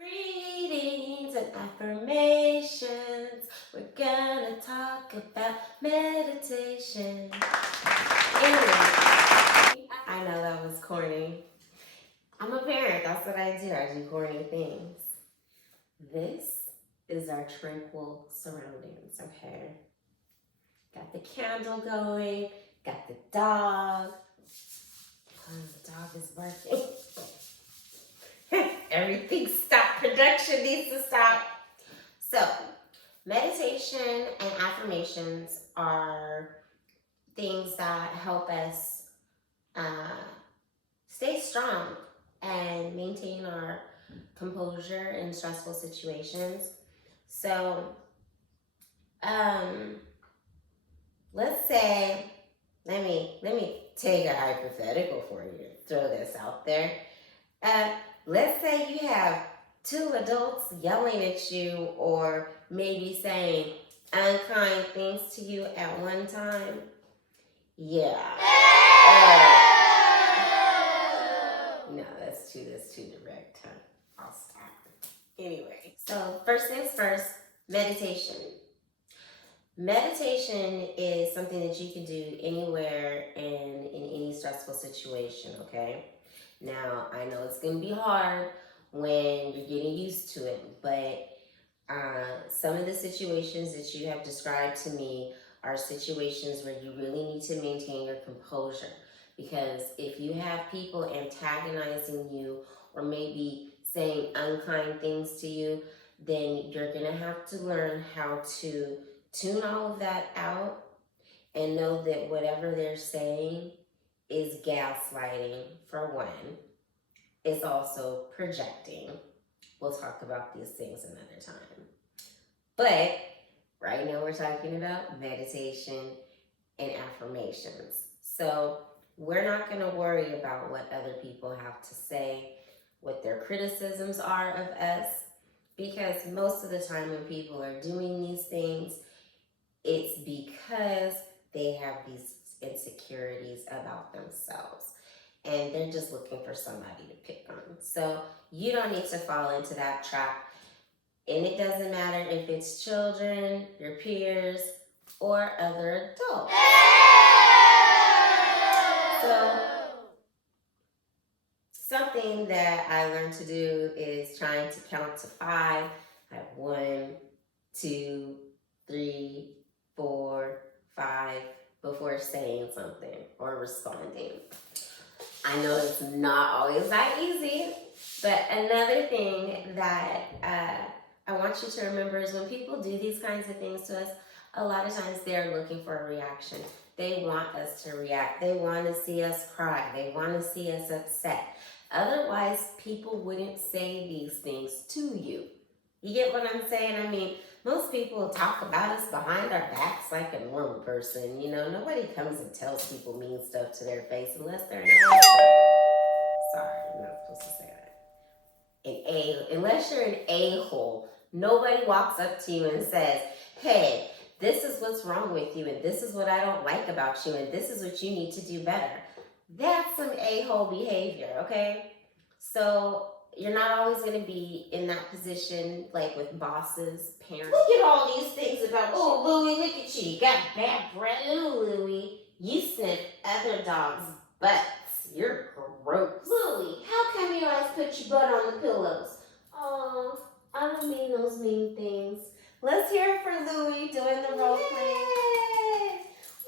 Greetings and affirmations. We're gonna talk about meditation. Anyway, I know that was corny. I'm a parent, that's what I do. I do corny things. This is our tranquil surroundings, okay? Got the candle going, got the dog. The dog is barking. Everything stopped. Production needs to stop. So, meditation and affirmations are things that help us stay strong and maintain our composure in stressful situations. So, let's say, let me take a hypothetical for you. Throw this out there. Let's say you have two adults yelling at you or maybe saying unkind things to you at one time. Yeah. No, that's too direct, huh? I'll stop. Anyway, so first things first, meditation. Meditation is something that you can do anywhere and in any stressful situation, okay? Now, I know it's going to be hard when you're getting used to it, but some of the situations that you have described to me are situations where you really need to maintain your composure. Because if you have people antagonizing you or maybe saying unkind things to you, then you're going to have to learn how to tune all of that out and know that whatever they're saying is gaslighting, for one. It's also projecting. We'll talk about these things another time. But right now we're talking about meditation and affirmations. So we're not going to worry about what other people have to say, what their criticisms are of us, because most of the time when people are doing these things, it's because they have these insecurities about themselves and they're just looking for somebody to pick on. So you don't need to fall into that trap. And it doesn't matter if it's children, your peers, or other adults. So something that I learned to do is trying to count to 5. I have 1, 2, 3, 4, 5 before saying something or responding. I know it's not always that easy, but another thing that I want you to remember is when people do these kinds of things to us, a lot of times they're looking for a reaction. They want us to react. They want to see us cry. They want to see us upset. Otherwise, people wouldn't say these things to you. You get what I'm saying? I mean, most people talk about us behind our backs like a normal person. You know, nobody comes and tells people mean stuff to their face unless they're an asshole. Sorry, I'm not supposed to say that. Unless you're an a-hole, nobody walks up to you and says, hey, this is what's wrong with you, and this is what I don't like about you, and this is what you need to do better. That's some a-hole behavior, okay? So you're not always going to be in that position, like with bosses, parents. Look at all these things about, oh, Louie, look at you. You got bad breath. Oh, Louie, you sniff other dogs' butts. You're gross. Louie, how come you always put your butt on the pillows? Oh, I don't mean those mean things. Let's hear it for Louie doing the role play.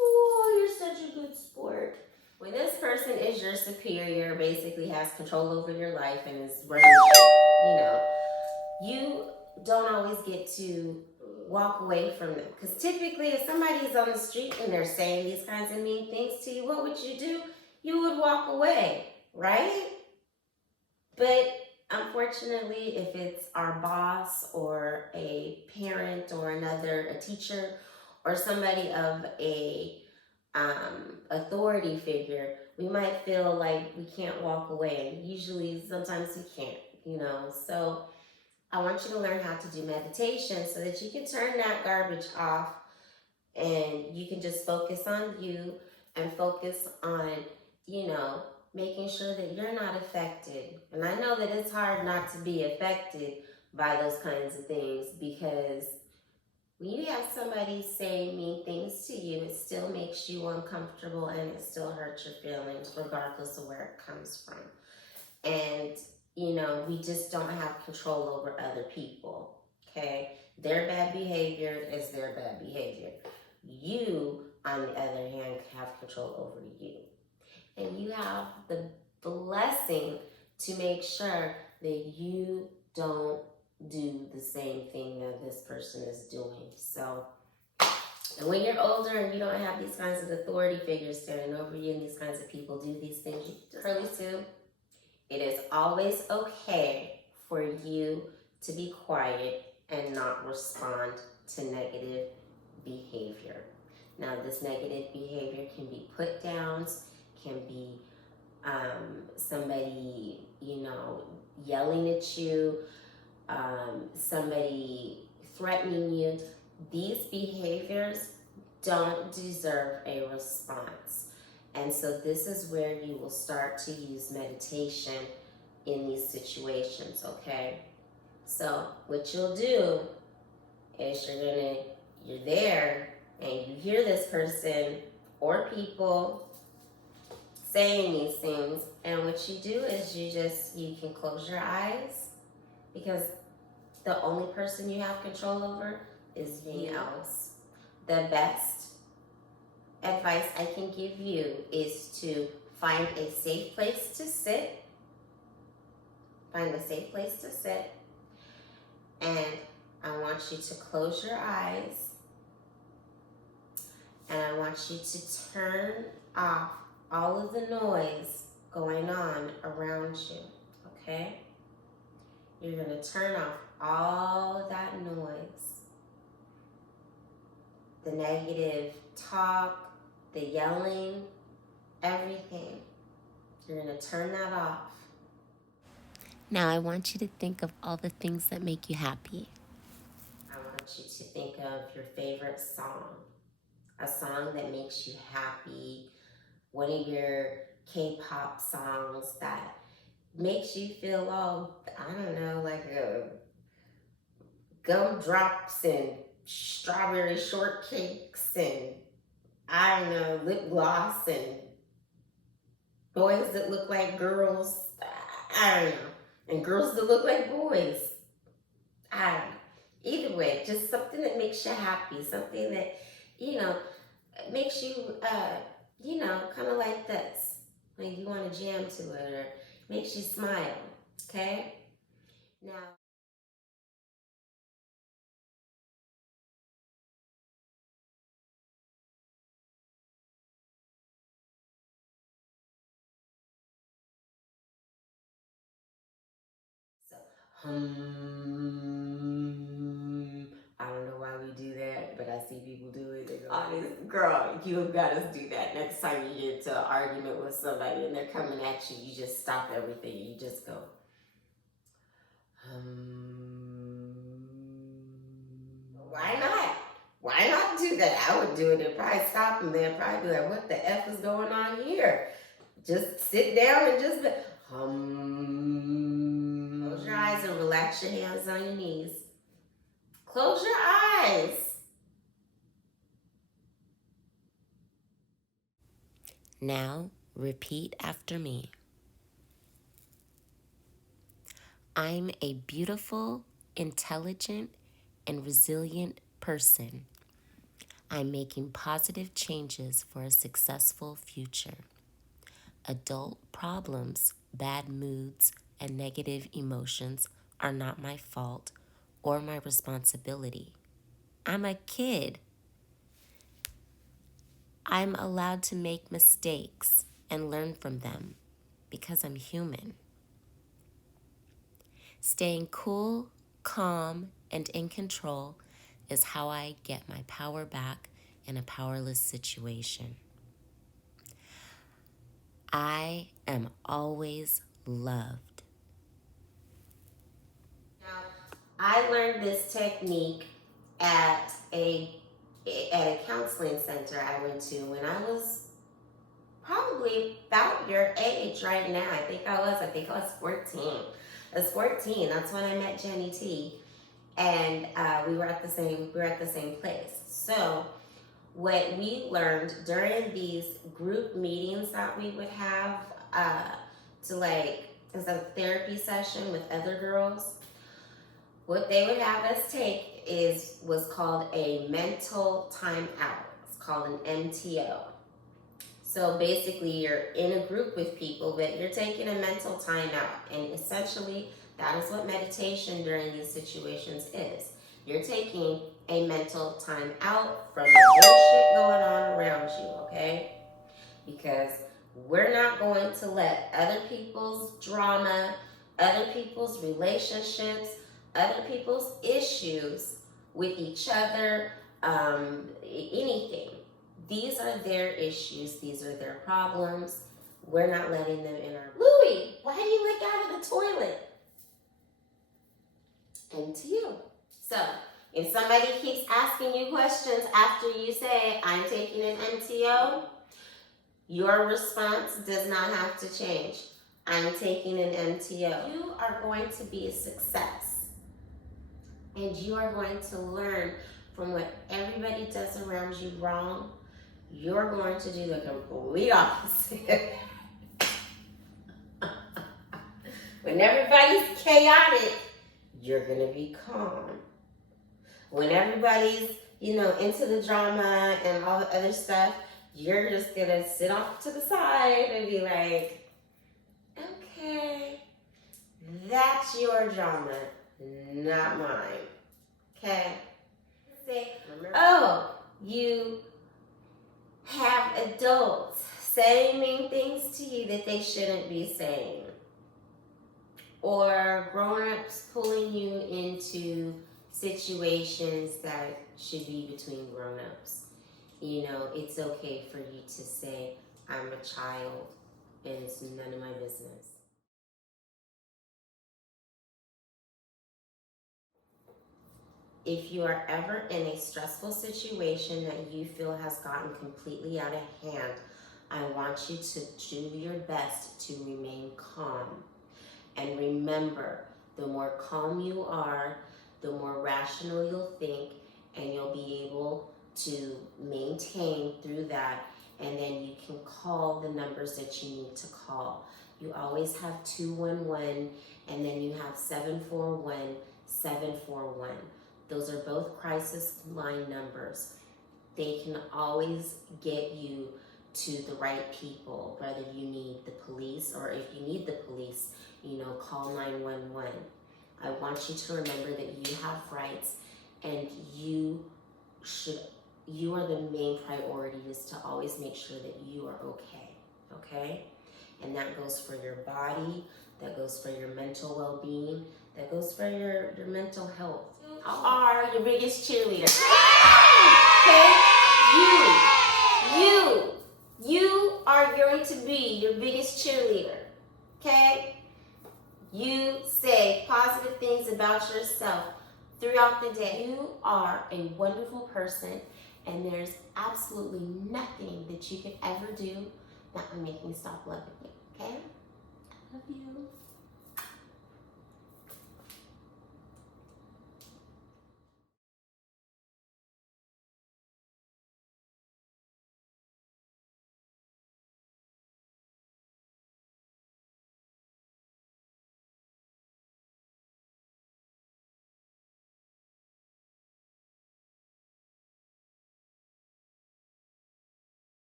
Oh, you're such a good sport. When this person is your superior, basically has control over your life and is running shit, you don't always get to walk away from them. Because typically, if somebody's on the street and they're saying these kinds of mean things to you, what would you do? You would walk away, right? But unfortunately, if it's our boss or a parent or a teacher or somebody of a authority figure, we might feel like we can't walk away. And usually, sometimes we can't, So I want you to learn how to do meditation so that you can turn that garbage off and you can just focus on you and focus on, making sure that you're not affected. And I know that it's hard not to be affected by those kinds of things, because when you have somebody saying mean things to you, it still makes you uncomfortable and it still hurts your feelings regardless of where it comes from. And, we just don't have control over other people, okay? Their bad behavior is their bad behavior. You, on the other hand, have control over you. And you have the blessing to make sure that you don't do the same thing that this person is doing. So, and when you're older and you don't have these kinds of authority figures standing over you and these kinds of people do these things, Curly Sue, it is always okay for you to be quiet and not respond to negative behavior. Now, this negative behavior can be put downs, can be somebody, yelling at you, somebody threatening you. These behaviors don't deserve a response. And so this is where you will start to use meditation in these situations, okay? So what you'll do is you're there and you hear this person or people saying these things, and what you do is you can close your eyes, because the only person you have control over is you. Else. The best advice I can give you is to find a safe place to sit. Find a safe place to sit. And I want you to close your eyes. And I want you to turn off all of the noise going on around you, okay? You're gonna turn off all of that noise. The negative talk, the yelling, everything. You're gonna turn that off. Now I want you to think of all the things that make you happy. I want you to think of your favorite song, a song that makes you happy, one of your K-pop songs that makes you feel all, I don't know, like gumdrops and strawberry shortcakes and, I don't know, lip gloss and boys that look like girls, I don't know, and girls that look like boys, I don't know. Either way, just something that makes you happy, something that, makes you, kind of like this. Like you want to jam to it, or makes you smile, okay? Now, so, I don't know why we do that, but I see people do it. They go, girl, you have got us do that. Next time you get into an argument with somebody and they're coming at you, you just stop everything. You just go, why not? Why not do that? I would do it and probably stop them there. Probably be like, what the F is going on here? Just sit down and just be, Close your eyes and relax your hands on your knees. Close your eyes. Now repeat after me. I'm a beautiful, intelligent, and resilient person. I'm making positive changes for a successful future. Adult problems, bad moods, and negative emotions are not my fault or my responsibility. I'm a kid. I'm allowed to make mistakes and learn from them because I'm human. Staying cool, calm, and in control is how I get my power back in a powerless situation. I am always loved. Now, I learned this technique at a counseling center I went to when I was probably about your age right now. I think I was 14. I was 14. That's when I met Jenny T. And we were at the same place. So what we learned during these group meetings that we would have to like as a therapy session with other girls, what they would have us take was called a mental timeout. It's called an MTO. So basically, you're in a group with people, but you're taking a mental timeout. And essentially, that is what meditation during these situations is. You're taking a mental timeout from the bullshit going on around you, okay? Because we're not going to let other people's drama, other people's relationships, other people's issues with each other, anything. These are their issues. These are their problems. We're not letting them in our... Louie, why do you lick out of the toilet? And to you. So, if somebody keeps asking you questions after you say, I'm taking an MTO, your response does not have to change. I'm taking an MTO. You are going to be a success. And you are going to learn from what everybody does around you wrong. You're going to do the complete opposite. When everybody's chaotic, you're going to be calm. When everybody's, into the drama and all the other stuff, you're just going to sit off to the side and be like, okay, that's your drama, not mine. Okay? Say, oh, you have adults saying mean things to you that they shouldn't be saying. Or grown-ups pulling you into situations that should be between grown-ups. It's okay for you to say, I'm a child and it's none of my business. If you are ever in a stressful situation that you feel has gotten completely out of hand, I want you to do your best to remain calm. And remember, the more calm you are, the more rational you'll think, and you'll be able to maintain through that, and then you can call the numbers that you need to call. You always have 211, and then you have 741, 741. Those are both crisis line numbers. They can always get you to the right people, whether you need the police or if you need the police, call 911. I want you to remember that you have rights and you are the main priority is to always make sure that you are okay? And that goes for your body, that goes for your mental well-being, that goes for your mental health. You are your biggest cheerleader. Okay? You are going to be your biggest cheerleader. Okay? You say positive things about yourself throughout the day. You are a wonderful person, and there's absolutely nothing that you could ever do that would make me stop loving you. Okay? I love you.